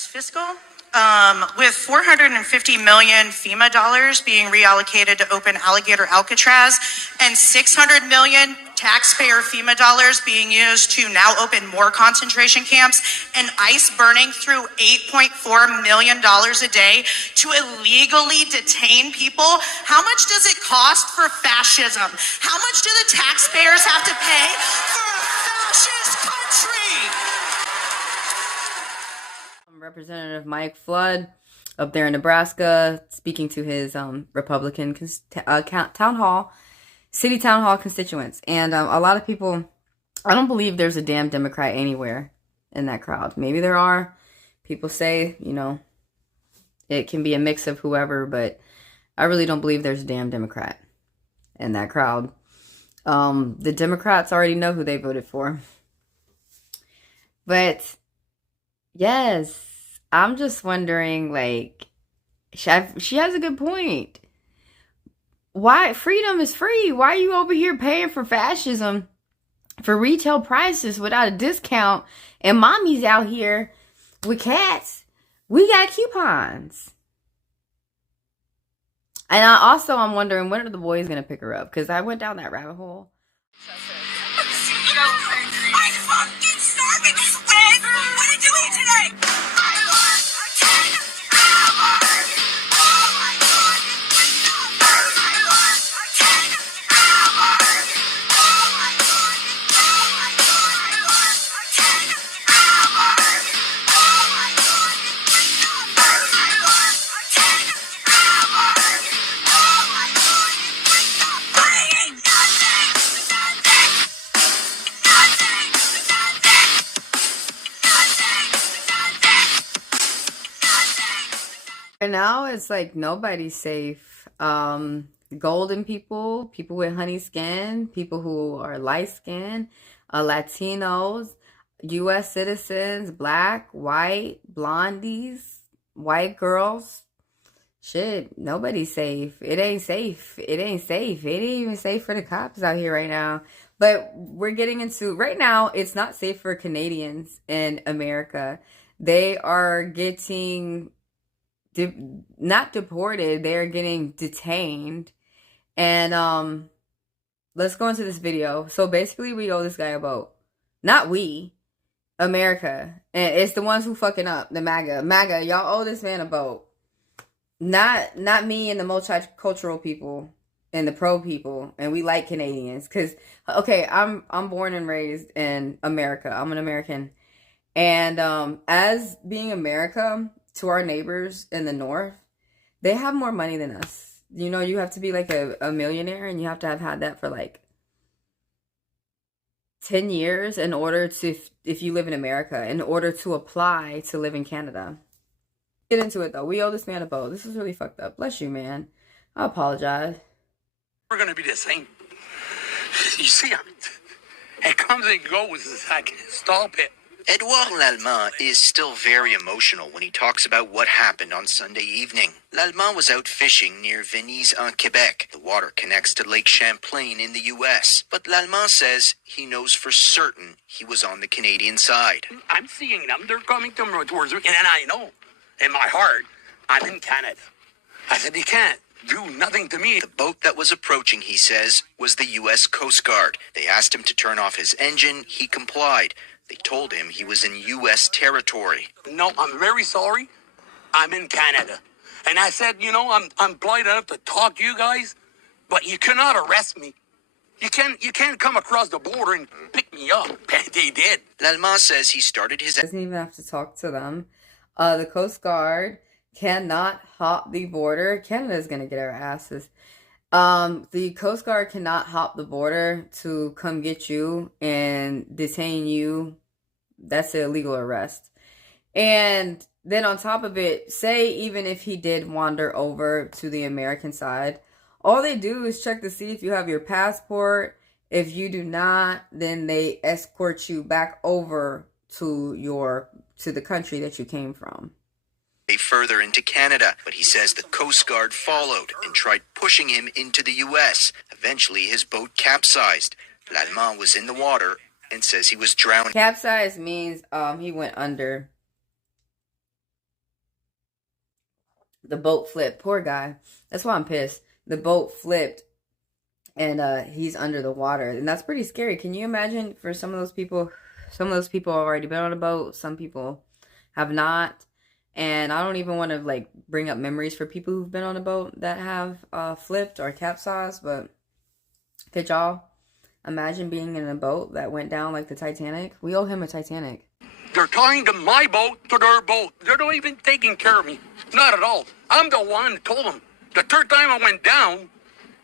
is fiscal. With $450 million FEMA dollars being reallocated to open Alligator Alcatraz and $600 million taxpayer FEMA dollars being used to now open more concentration camps and ICE burning through $8.4 million a day to illegally detain people, how much does it cost for fascism? How much do the taxpayers have to pay for a fascist country? Representative Mike Flood up there in Nebraska speaking to his Republican town hall, city town hall constituents. And a lot of people, I don't believe there's a damn Democrat anywhere in that crowd. Maybe there are. People say, you know, it can be a mix of whoever, but I really don't believe there's a damn Democrat in that crowd. The Democrats already know who they voted for. But yes, I'm just wondering, like, she has a good point. Why? Freedom is free. Why are you over here paying for fascism for retail prices without a discount? And mommy's out here with cats. We got coupons. And I'm wondering, when are the boys going to pick her up? Because I went down that rabbit hole. I'm fucking starving! Ed, what did you eat today? And now it's like nobody's safe. Golden people, people with honey skin, people who are light skinned, Latinos, US citizens, black, white, blondies, white girls. Shit, nobody's safe. It ain't safe. It ain't safe. It ain't even safe for the cops out here right now. But we're getting into, right now, it's not safe for Canadians in America. They are getting not deported, they're getting detained. And let's go into this video. So basically we owe this guy a boat. Not we, America. And it's the ones who fucking up, the MAGA, y'all owe this man a boat. Not me and the multicultural people and the pro people, and we like Canadians. Cause okay, I'm born and raised in America. I'm an American. And as being America, to our neighbors in the north, they have more money than us. You know, you have to be like a millionaire, and you have to have had that for like 10 years in order to, if you live in America, in order to apply to live in Canada. Get into it though. We owe this man a boat. This is really fucked up. Bless you, man. I apologize. We're gonna be the same. You see, it comes and goes. It's like, stop it. Edouard Lallemand is still very emotional when he talks about what happened on Sunday evening. Lallemand was out fishing near Venise en Quebec. The water connects to Lake Champlain in the U.S. But Lallemand says he knows for certain he was on the Canadian side. I'm seeing them. They're coming towards me. And I know, in my heart, I'm in Canada. I said, they can't do nothing to me. The boat that was approaching, he says, was the U.S. Coast Guard. They asked him to turn off his engine. He complied. They told him he was in U.S. territory. No, I'm very sorry. I'm in Canada. And I said, you know, I'm polite enough to talk to you guys, but you cannot arrest me. You can't come across the border and pick me up. They did. Lallemand says he started his... Doesn't even have to talk to them. The Coast Guard cannot hop the border. Canada's gonna get our asses. The Coast Guard cannot hop the border to come get you and detain you. That's an illegal arrest. And then on top of it, say even if he did wander over to the American side, all they do is check to see if you have your passport. If you do not, then they escort you back over to the country that you came from. Further into Canada, but he says the Coast Guard followed and tried pushing him into the U.S. Eventually, his boat capsized. Lallemand was in the water and says he was drowning. Capsize means he went under. The boat flipped. Poor guy. That's why I'm pissed. The boat flipped and he's under the water. And that's pretty scary. Can you imagine for some of those people? Some of those people have already been on a boat. Some people have not. And I don't even want to like bring up memories for people who've been on a boat that have flipped or capsized. But could y'all imagine being in a boat that went down like the Titanic? We owe him a Titanic. They're tying to my boat to their boat. They're not even taking care of me. Not at all. I'm the one that told them. The third time I went down,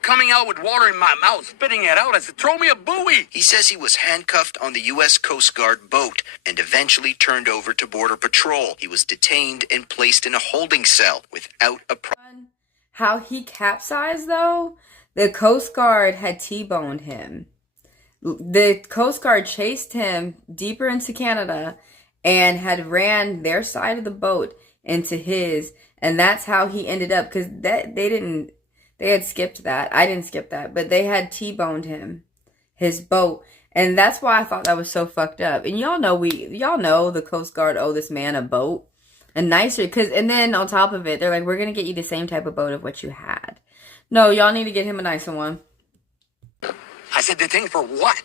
coming out with water in my mouth, spitting it out, I said, throw me a buoy. He says he was handcuffed on the U.S. Coast Guard boat and eventually turned over to Border Patrol. He was detained and placed in a holding cell without a... How he capsized, though? The Coast Guard had T-boned him. The Coast Guard chased him deeper into Canada and had ran their side of the boat into his, and that's how he ended up, because they had skipped that. I didn't skip that, but they had T-boned him, his boat, and that's why I thought that was so fucked up. And y'all know the Coast Guard owe this man a boat, a nicer, and then on top of it, they're like, we're gonna get you the same type of boat of what you had. No, y'all need to get him a nicer one. I said, detain for what?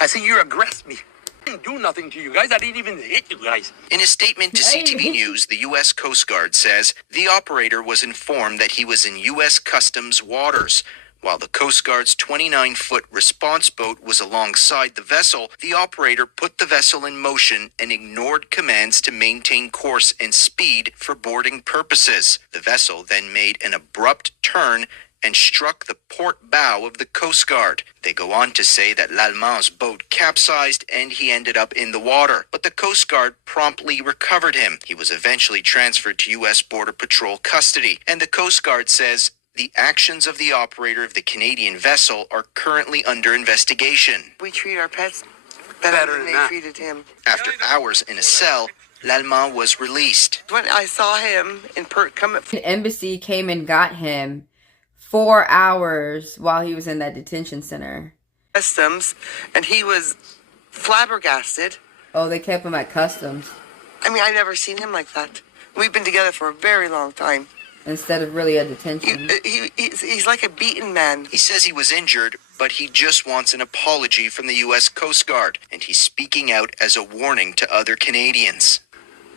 I said, you aggressed me. I didn't do nothing to you guys. I didn't even hit you guys. In a statement to CTV News, the U.S. Coast Guard says the operator was informed that he was in U.S. Customs waters. While the Coast Guard's 29-foot response boat was alongside the vessel, the operator put the vessel in motion and ignored commands to maintain course and speed for boarding purposes. The vessel then made an abrupt turn and struck the port bow of the Coast Guard. They go on to say that L'Allemand's boat capsized and he ended up in the water, but the Coast Guard promptly recovered him. He was eventually transferred to U.S. Border Patrol custody, and the Coast Guard says the actions of the operator of the Canadian vessel are currently under investigation. We treat our pets better than they treated him. After hours in a cell, L'Allemand was released. When I saw him in the embassy came and got him 4 hours while he was in that detention center. Customs, and he was flabbergasted. Oh, they kept him at customs. I mean, I've never seen him like that. We've been together for a very long time. Instead of really a detention. He's like a beaten man. He says he was injured, but he just wants an apology from the U.S. Coast Guard, and he's speaking out as a warning to other Canadians.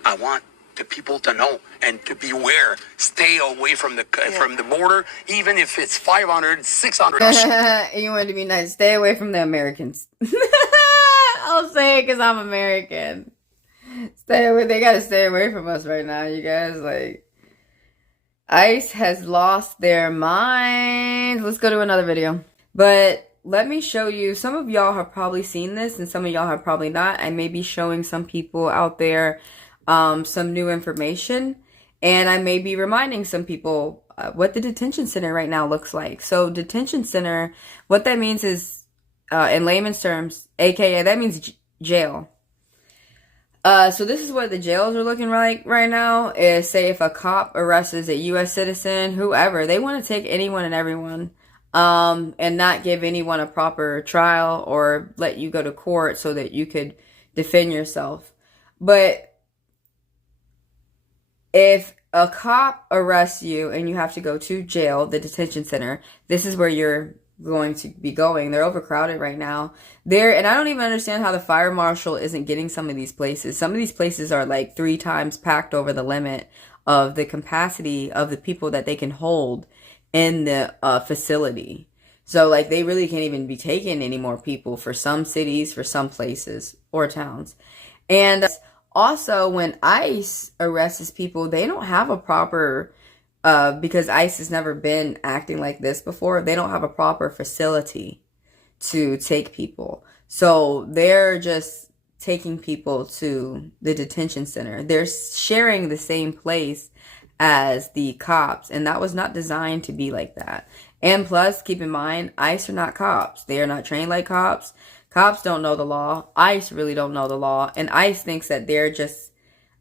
I want the people to know and to beware. Stay away from the border, even if it's 500, 600. You want to be nice. Stay away from the Americans. I'll say it because I'm American. Stay away. They got to stay away from us right now, you guys. Like, ICE has lost their minds. Let's go to another video. But let me show you. Some of y'all have probably seen this and some of y'all have probably not. I may be showing some people out there some new information, and I may be reminding some people what the detention center right now looks like. So detention center, what that means is, in layman's terms, aka that means jail. So this is what the jails are looking like right now, is say if a cop arrests a U.S. citizen, whoever, they want to take anyone and everyone, and not give anyone a proper trial or let you go to court so that you could defend yourself. But if a cop arrests you and you have to go to jail, the detention center, this is where you're going to be going. They're overcrowded right now. And I don't even understand how the fire marshal isn't getting some of these places. Some of these places are like 3 times packed over the limit of the capacity of the people that they can hold in the facility. So like they really can't even be taking any more people for some cities, for some places or towns. And also, when ICE arrests people, they don't have a proper, because ICE has never been acting like this before, they don't have a proper facility to take people. So they're just taking people to the detention center. They're sharing the same place as the cops, and that was not designed to be like that. And plus, keep in mind, ICE are not cops. They are not trained like cops. Cops don't know the law. ICE really don't know the law. And ICE thinks that they're just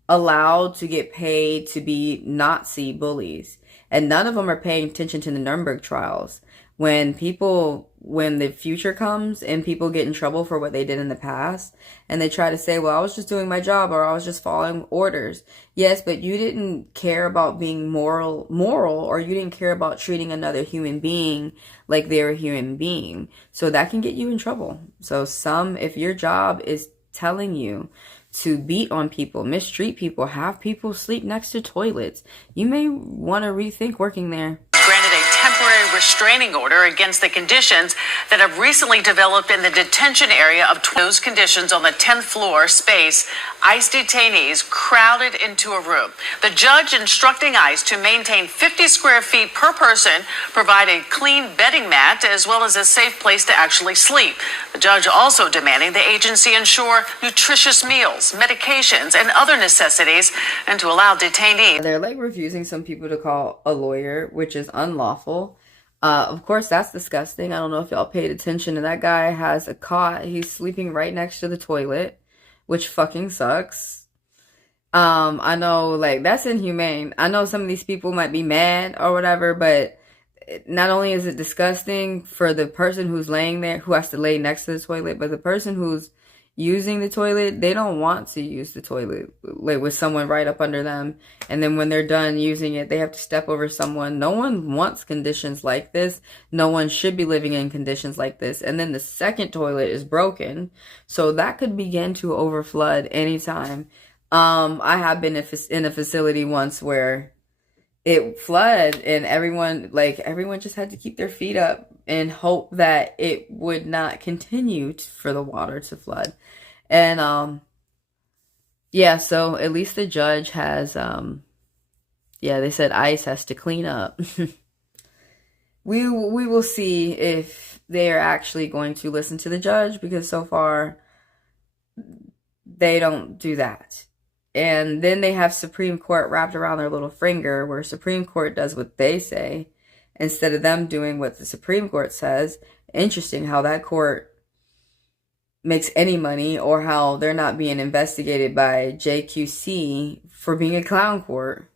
allowed to get paid to be Nazi bullies. And none of them are paying attention to the Nuremberg trials, when the future comes and people get in trouble for what they did in the past, and they try to say, well, I was just doing my job, or I was just following orders. Yes, but you didn't care about being moral, or you didn't care about treating another human being like they're a human being. So that can get you in trouble. So if your job is telling you to beat on people, mistreat people, have people sleep next to toilets, you may want to rethink working there. Granted a temporary restraining order against the conditions that have recently developed in the detention area of those conditions on the 10th floor space. ICE detainees crowded into a room. The judge instructing ICE to maintain 50 square feet per person, provide a clean bedding mat, as well as a safe place to actually sleep. The judge also demanding the agency ensure nutritious meals, medications, and other necessities, and to allow detainees. They're like refusing some people to call a lawyer, which is unlawful. Of course, that's disgusting. I don't know if y'all paid attention. And that guy has a cot. He's sleeping right next to the toilet, which fucking sucks. I know, like, that's inhumane. I know some of these people might be mad or whatever, but not only is it disgusting for the person who's laying there, who has to lay next to the toilet, but the person who's using the toilet, they don't want to use the toilet like with someone right up under them, and then when they're done using it, they have to step over someone. No one wants conditions like this. No one should be living in conditions like this. And then the second toilet is broken, so that could begin to overflood anytime. I have been in a facility once where it flooded, and everyone just had to keep their feet up and hope that it would not continue for the water to flood. And yeah, so at least the judge has they said ICE has to clean up. we will see if they are actually going to listen to the judge, because so far they don't do that. And then they have Supreme Court wrapped around their little finger, where Supreme Court does what they say instead of them doing what the Supreme Court says. Interesting how that court makes any money, or how they're not being investigated by JQC for being a clown court.